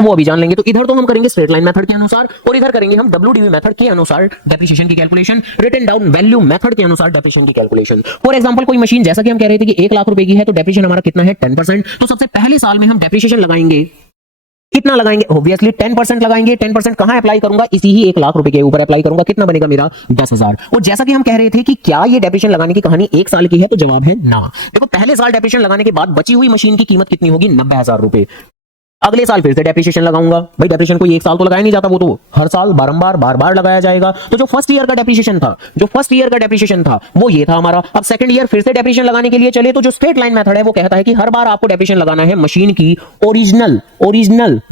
वो अभी जान लेंगे। तो इधर तो हम करेंगे स्ट्रेट लाइन मेथड के अनुसार और इधर करेंगे हम डब्ल्यूडीवी मेथड के अनुसार डेप्रिसिएशन की calculation, written down value method के अनुसार डेप्रिसिएशन की कैलकुलेशन। फॉर एग्जांपल कोई मशीन जैसा कि हम कह रहे थे कि 1 लाख रुपए की है तो डेप्रिसिएशन हमारा कितना है 10%। तो सबसे पहले साल में हम डेप्रिसिएशन लगाएंगे, कितना लगाएंगे? ऑब्वियसली 10% लगाएंगे। 10% कहां अप्लाई करूंगा? इसी ही 1 लाख रुपए के ऊपर अप्लाई करूंगा। कितना बनेगा मेरा? 10,000। और जैसा कि हम कह रहे थे कि क्या ये डेप्रिसिएशन लगाने की कहानी 1 साल की है, तो जवाब है ना। देखो पहले साल डेप्रिसिएशन लगाने के बाद बची हुई मशीन की कीमत कितनी होगी? 90,000 रुपए। अगले साल फिर से डेप्रिसिएशन लगाऊंगा। भाई डेप्रिसिएशन कोई 1 साल तो लगाया नहीं जाता, वो तो हर साल बारंबार बार लगाया जाएगा। तो जो फर्स्ट ईयर का डेप्रिसिएशन था वो ये था हमारा। अब सेकंड ईयर फिर से डेप्रिसिएशन लगाने के लिए चले तो जो स्ट्रेट लाइन मेथड है वो कहता है कि हर बार आपको डेप्रिसिएशन लगाना है मशीन की ओरिजिनल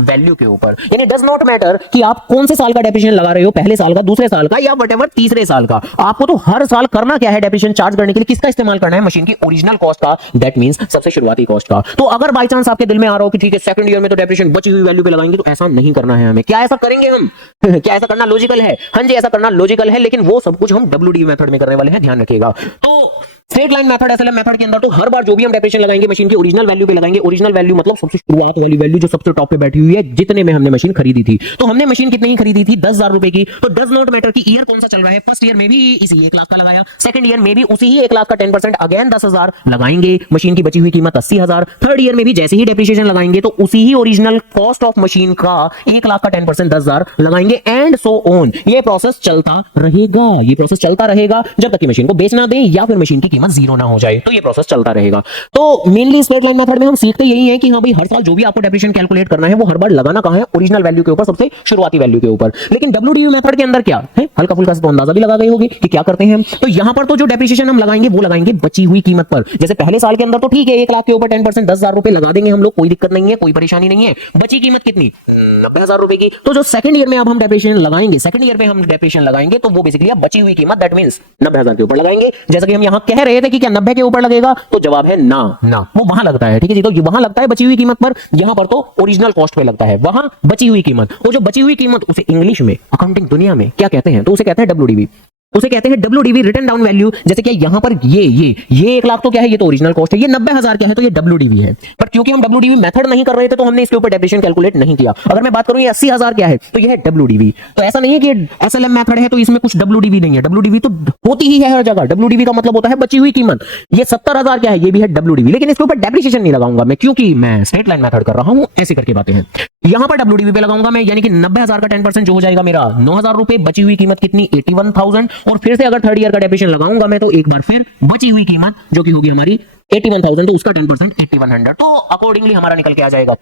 वैल्यू के ऊपर। यानी डज नॉट मैटर कि आप कौन से साल का डेप्रिसिएशन लगा रहे हो, पहले साल का, दूसरे साल का या व्हाटएवर तीसरे साल का, आपको तो हर साल करना क्या है? डेप्रिसिएशन चार्ज करने के लिए किसका इस्तेमाल करना है? मशीन की ओरिजिनल कॉस्ट का, दैट मींस सबसे शुरुआती कॉस्ट का। तो अगर बाय चांस आपके दिल में आ रहा हो कि ठीक है सेकंड ईयर में तो डेप्रिसिएशन बची हुई वैल्यू पे लगाएंगे, तो ऐसा नहीं करना है हमें। क्या ऐसा करेंगे हम? क्या ऐसा करना लॉजिकल है? हाँ जी, ऐसा करना लॉजिकल है, लेकिन वो सब कुछ हम डब्ल्यूडी मेथड में करने वाले हैं, ध्यान रखिएगा। तो straight line method, SLM method के अंदर तो हर बार जो भी हम डेप्रिसिएशन लगाएंगे मशीन की ओरिजिनल वैल्यू पे लगाएंगे। ओरिजिनल वैल्यू मतलब सबसे शुरुआत वाली वैल्यू जो सबसे टॉप पे बैठी हुई है, जितने में हमने मशीन खरीदी थी। तो हमने मशीन कितनी ही खरीदी थी? 10,000 रुपए की। तो डज नॉट मैटर कि ईयर कौन सा चल रहा है। फर्स्ट ईयर में भी इसी 1 लाख का लगाया, सेकंड ईयर में भी उसी ही 1 लाख का 10% अगेन 10,000 लगाएंगे। मशीन की बची हुई कीमत 80,000। थर्ड ईयर में भी जैसे ही डेप्रिसिएशन लगाएंगे तो उसी ही ओरिजिनल कॉस्ट ऑफ मशीन का 1 लाख का 10% 10,000 लगाएंगे एंड सो ऑन। ये प्रोसेस चलता रहेगा जब तक कि मशीन को बेच ना दें या फिर मशीन की कीमत जीरो ना हो जाए। तो ये प्रोसेस चलता रहेगा। तो मेनली स्ट्रेट लाइन मेथड में हम सीखते यही है कि हाँ भाई हर साल जो भी आपको डेप्रिसिएशन कैलकुलेट करना है वो हर बार लगाना कहां है? ओरिजिनल वैल्यू के ऊपर, सबसे शुरुआती वैल्यू के ऊपर। लेकिन डब्ल्यूडीवी मेथड के अंदर क्या है? हल्का फुल्का से तो अंदाजा भी लगा गए होंगे कि क्या करते हैं हम। तो यहां पर तो जो डेप्रिसिएशन हम लगाएंगे वो लगाएंगे बची हुई कीमत पर। जैसे पहले साल के अंदर तो ठीक है 1 लाख के ऊपर 10% 10,000 रुपए लगा देंगे हम लोग, कोई दिक्कत नहीं है, कोई परेशानी नहीं है। बची कीमत कितनी? 90,000 रुपए की। तो जो सेकंड ईयर में अब हम डेप्रिसिएशन लगाएंगे, तो वो बेसिकली बची हुई कीमत दैट मींस 90,000 के ऊपर लगाएंगे। जैसा कि हम यहां कह रहे थे कि क्या 90 के ऊपर लगेगा, तो जवाब है ना। वो वहां लगता है, ठीक है जी। तो वहां लगता है बची हुई कीमत पर, यहां पर तो ओरिजिनल कॉस्ट पे लगता है, वहां बची हुई कीमत। वो जो बची हुई कीमत उसे इंग्लिश में, अकाउंटिंग दुनिया में क्या कहते हैं? तो उसे कहते हैं डब्ल्यूडीवी। उसे कहते हैं डब्ल्यूडीवी, रिटन डाउन वैल्यू। जैसे कि यहां पर ये 1 लाख तो क्या है? ये तो ओरिजिनल कॉस्ट है। ये 90,000 क्या है? तो ये डब्ल्यूडीवी है। बट क्योंकि हम डब्ल्यूडीवी मेथड नहीं कर रहे थे तो हमने इसके ऊपर डेप्रिसिएशन कैलकुलेट नहीं किया। अगर मैं बात करूं ये 80,000 क्या है? तो ये है डब्ल्यूडीवी। तो ऐसा नहीं है कि एसएलएम मेथड है तो इसमें कुछ डब्ल्यूडीवी नहीं है। डब्ल्यूडीवी तो होती ही है हर जगह। डब्ल्यूडीवी का मतलब होता है बची हुई कीमत। ये 70,000 क्या है? ये भी है डब्ल्यूडीवी, लेकिन इसके ऊपर डेप्रिसिएशन नहीं लगाऊंगा मैं, क्योंकि मैं स्ट्रेट लाइन मेथड कर रहा हूं। ऐसे करके बातें हैं। यहां पर डब्ल्यूडीवी पे लगाऊंगा मैं, यानी कि 90,000 का 10% जो हो जाएगा मेरा 9,000 रुपए। बची हुई कीमत कितनी? 81,000। और फिर से अगर थर्ड ईयर का डेप्रिसिएशन लगाऊंगा मैं तो एक बार फिर बची हुई कीमत जो कि होगी हमारी 81,000, तो उसका 10% 8100। तो अकॉर्डिंगली हमारा निकल के आ जाएगा